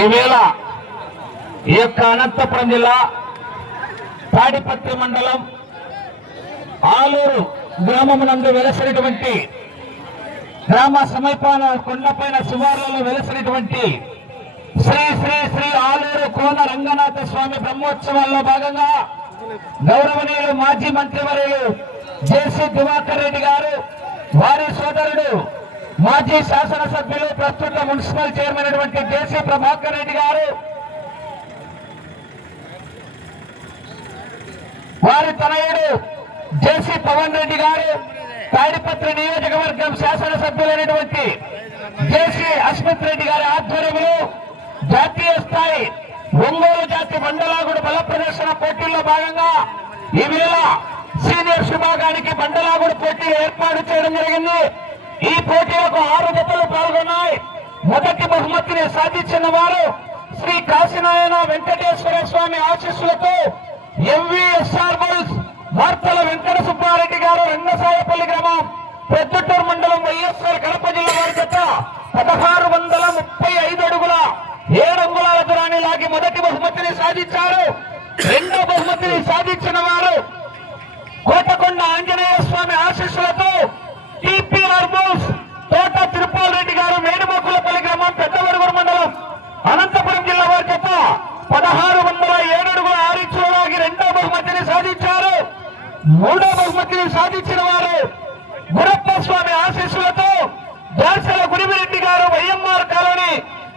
ఈవేళ ఈ యొక్క అనంతపురం జిల్లా తాడిపత్రి మండలం ఆలూరు గ్రామమునందు వెలసినటువంటి గ్రామ సమీపాన కొండపైన శివార్లలో వెలసినటువంటి శ్రీ శ్రీ శ్రీ ఆలూరు కోన రంగనాథ స్వామి బ్రహ్మోత్సవాల్లో భాగంగా గౌరవనీయులు మాజీ మంత్రివర్యులు జేసీ దివాకర్ రెడ్డి గారు, వారి సోదరుడు మాజీ శాసనసభ్యులు ప్రస్తుత మున్సిపల్ చైర్మన్ అయినటువంటి జేసీ ప్రభాకర్ రెడ్డి గారు, వారి తనయుడు జేసీ పవన్ రెడ్డి గారు, తాడిపత్రి నియోజకవర్గం శాసనసభ్యులైనటువంటి జేసీ అస్మిత్ రెడ్డి గారి ఆధ్వర్యంలో జాతీయ స్థాయి ఒంగోలు జాతి బండలాగుడు బల ప్రదర్శన పోటీల్లో భాగంగా ఈవేళ సీనియర్స్ విభాగానికి బండలాగుడు పోటీ ఏర్పాటు చేయడం జరిగింది. ఈ పోటీలకు 6 జతలు పాల్గొన్నాయి. మొదటి బహుమతిని సాధించిన వారు శ్రీ కాశీనారాయణ వెంకటేశ్వర స్వామి ఆశీస్సులతో ఎంవీఎస్ఆర్ బుల్స్ వార్తల వెంకట సుబ్బారెడ్డి గారు, రంగసాయపల్లి గ్రామం, ప్రొద్దుటూరు మండలం, వైఎస్ఆర్ కడప జిల్లా వారి జత 1635 అడుగుల 7 అంగుళాల దూరాన్ని లాగి మొదటి బహుమతిని సాధించారు. రెండో బహుమతిని సాధించిన వారు కోటకొండ ఆంజనేయ స్వామి ఆశీస్సులతో టీపీఆర్ బుల్స్ తోట తిరుపాల్ రెడ్డి గారు, మేడిమోకులపల్లి గ్రామం, పెద్దవరుగురు మండలం, అనంతపురం జిల్లా వారి జత 1607 అడుగుల 6 ఇంచుల లాగి రెండో బహుమతిని సాధించారు. మూడో బహుమతిని సాధించిన వారు గురప్ప స్వామి ఆశీస్సులతో దాసల గురిమిరెడ్డి గారు, YMR colony,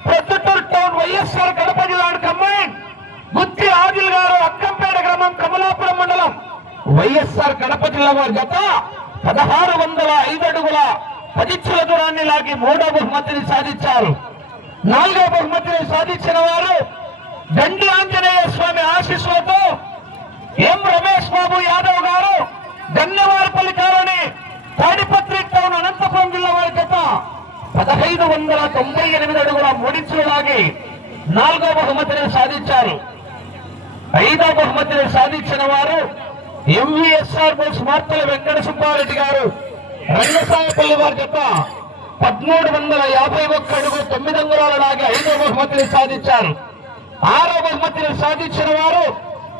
Proddatur town, YSR Kadapa జిల్లా కంబైన్, గుత్తి ఆదిల్ గారు, అక్కంపేట గ్రామం, కమలాపురం మండలం, వైఎస్ఆర్ కడప జిల్లా వారి జత 1605 అడుగుల 10 ఇంచుల దూరాన్ని లాగి మూడో బహుమతిని సాధించారు. నాలుగో బహుమతిని సాధించిన వారు దండి ఆంజనేయ స్వామి ఆశీస్సులతో ఎం రమేష్ బాబు యాదవ్ గారు, గన్నవారిపల్లి కాలనీ, తాడిపత్రి టౌన్, అనంతపురం జిల్లా వారి జత 1598 అడుగుల 3 ఇంచులు లాగి 4వ బహుమతిని సాధించారు. 5వ బహుమతిని సాధించిన వారు ఎంవీఎస్ఆర్ బుల్స్ వార్తల వెంకట సుబ్బారెడ్డి గారు, రంగసాయపల్లి వారి జత 1351 అడుగు 9 అంగుళాల లాగి 5వ బహుమతిని సాధించారు. 6వ బహుమతిని సాధించిన వారు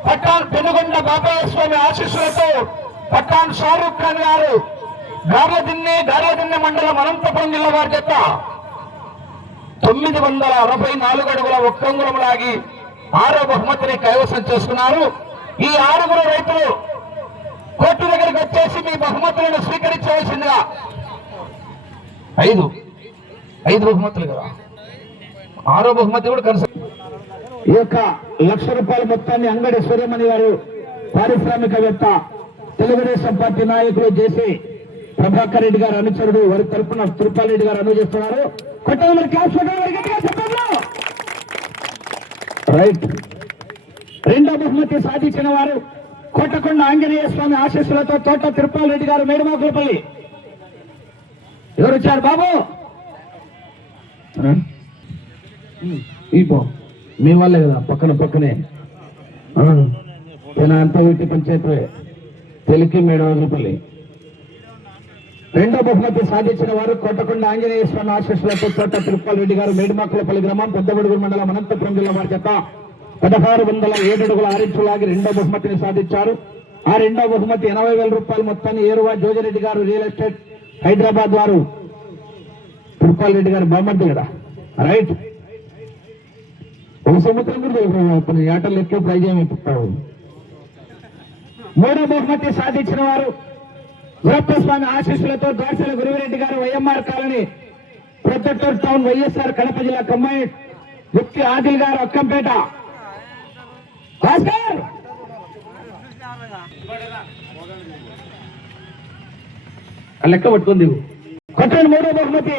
పట్టాన్ పెనుగొండ బాబాయ స్వామి ఆశీస్సులతో పట్టాన్ షారూక్ ఖాన్ గారు, గార్లదిన్నె మండలం, అనంతపురం జిల్లా వారి జత 964 అడుగుల 1 అంగుళం లాగి 6వ బహుమతిని కైవసం చేసుకున్నారు. ఈ 6గురు రైతులు కోర్టు దగ్గరికి వచ్చేసి మీ బహుమతులను స్వీకరించవలసిందిగా 5 బహుమతులు కదా, 6వ బహుమతి కూడా కనీసం ఈ యొక్క ₹1,00,000 మొత్తాన్ని అంగడి సూర్యమణి గారు, పారిశ్రామికవేత్త, తెలుగుదేశం పార్టీ నాయకులు జేసీ ప్రభాకర్ రెడ్డి గారు అనుచరుడు, వారి తరఫున తిరుపాల్ రెడ్డి గారు అందజేస్తున్నారు. రైట్. రెండో బహుమతి సాధించిన వారు కోటకొండ ఆంజనేయ స్వామి ఆశీస్సులతో తోట తిరుపాల్ రెడ్డి గారు, మేడిమాకులపల్లి. ఎవరు వచ్చారు బాబు? మీ వాళ్ళే కదా, పక్కనే అంత వీటి పంచాయతీ తెలుగు, మేడిమాకులపల్లి. రెండో బహుమతి సాధించిన వారు కోటకొండ ఆంజనేయ స్వామి ఆశీస్సులతో తోట తిరుపాల్ రెడ్డి గారు, మేడిమాకులపల్లి గ్రామం, పెద్దవడుగురు మండలం, అనంతపురం జిల్లా వారి జత 1607 అడుగుల 6 ఇంచులు లాగి రెండో బహుమతిని సాధించారు. ఆ రెండో బహుమతి ₹80,000 మొత్తాన్ని ఏరువా జోజిరెడ్డి గారు, రియల్ ఎస్టేట్, హైదరాబాద్ వారు, తిరుపాల్ రెడ్డి గారు బామర్ది కదా. రైట్. ఒక సంవత్సరం కూడా ఏటలు ఎక్కువ ప్రైజ్ ఏమి ఇస్తాడు. మూడో బహుమతి సాధించిన వారు గురప్ప స్వామి ఆశీస్సులతో దాసల గురిమిరెడ్డి గారు, YMR colony, Proddatur town, YSR Kadapa జిల్లా కంబైన్, గుత్తి ఆదిల్ గారు, అక్కంపేట. లెక్క పట్టుకుంది. కొట్టండి. మూడో బహుమతి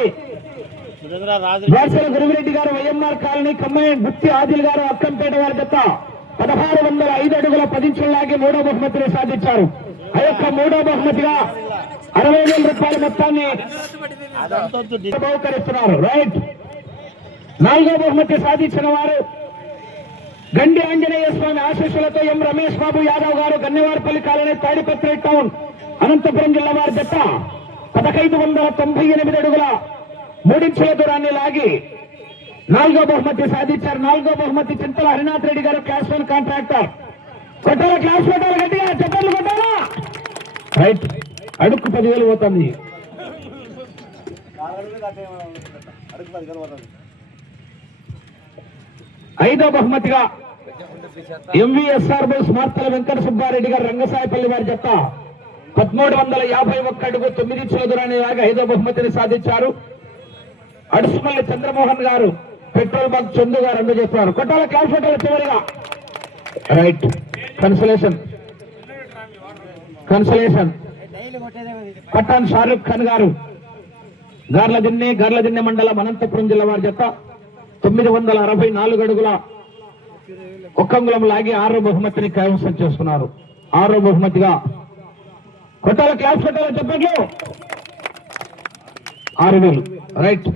దాసల గురిమిరెడ్డి గారు, వైఎంఆర్ కాలనీ, కంబైన్, గుత్తి ఆదిల్ గారు, అక్కంపేట వారి జత 1605 అడుగుల 10 ఇంచులు లాగి మూడో బహుమతిని సాధించారు. ఆ యొక్క మూడో బహుమతిగా ₹60,000 మొత్తాన్ని బహుకరిస్తున్నారు. రైట్. నాలుగో బహుమతి సాధించిన వారు గండి ఆంజనేయ స్వామి ఆశీస్సులతో ఎం రమేష్ బాబు యాదవ్ గారు, గన్నవారిపల్లి కాలనీ, తాడిపత్రి టౌన్, అనంతపురం జిల్లా వారి జత 1598 అడుగుల 3 ఇంచుల దూరాన్ని లాగి 4వ బహుమతి సాధించారు. 4వ బహుమతి చింతల హరినాథ్ రెడ్డి గారు, క్లాస్ 1 కాంట్రాక్టర్. కొట్టాల క్లాస్ కొట్టాలి, గట్టిగా చెప్పర్లు కొట్టాలా. రైట్, అడుక్కు 10,000 పోతుంది. 5వ బహుమతిగా ఎంవీఎస్ఆర్ బోస్ మార్తల వెంకట సుబ్బారెడ్డి గారు, రంగసాయపల్లి వారి జత 1351 అడుగు 9 ఇంచుల దూరాన్ని లాగా 5వ బహుమతిని సాధించారు. అడుసుమల్లి చంద్రమోహన్ గారు, పెట్రోల్ బంక్ చందు గారు అందజేస్తున్నారు. కొట్టాల క్లాస్ కొట్టాల చివరిగా. రైట్, కన్సలేషన్ పట్టాన్ షారూక్ ఖాన్ గారు, గార్లదిన్నె మండలం అనంతపురం జిల్లా వారి జత 964 అడుగుల 1 అంగుళం లాగి 6వ బహుమతిని కైవసం చేసుకున్నారు. 6వ బహుమతిగా కొట్టాల క్లాస్ కొట్టాల చెప్పట్లు 6,000. రైట్,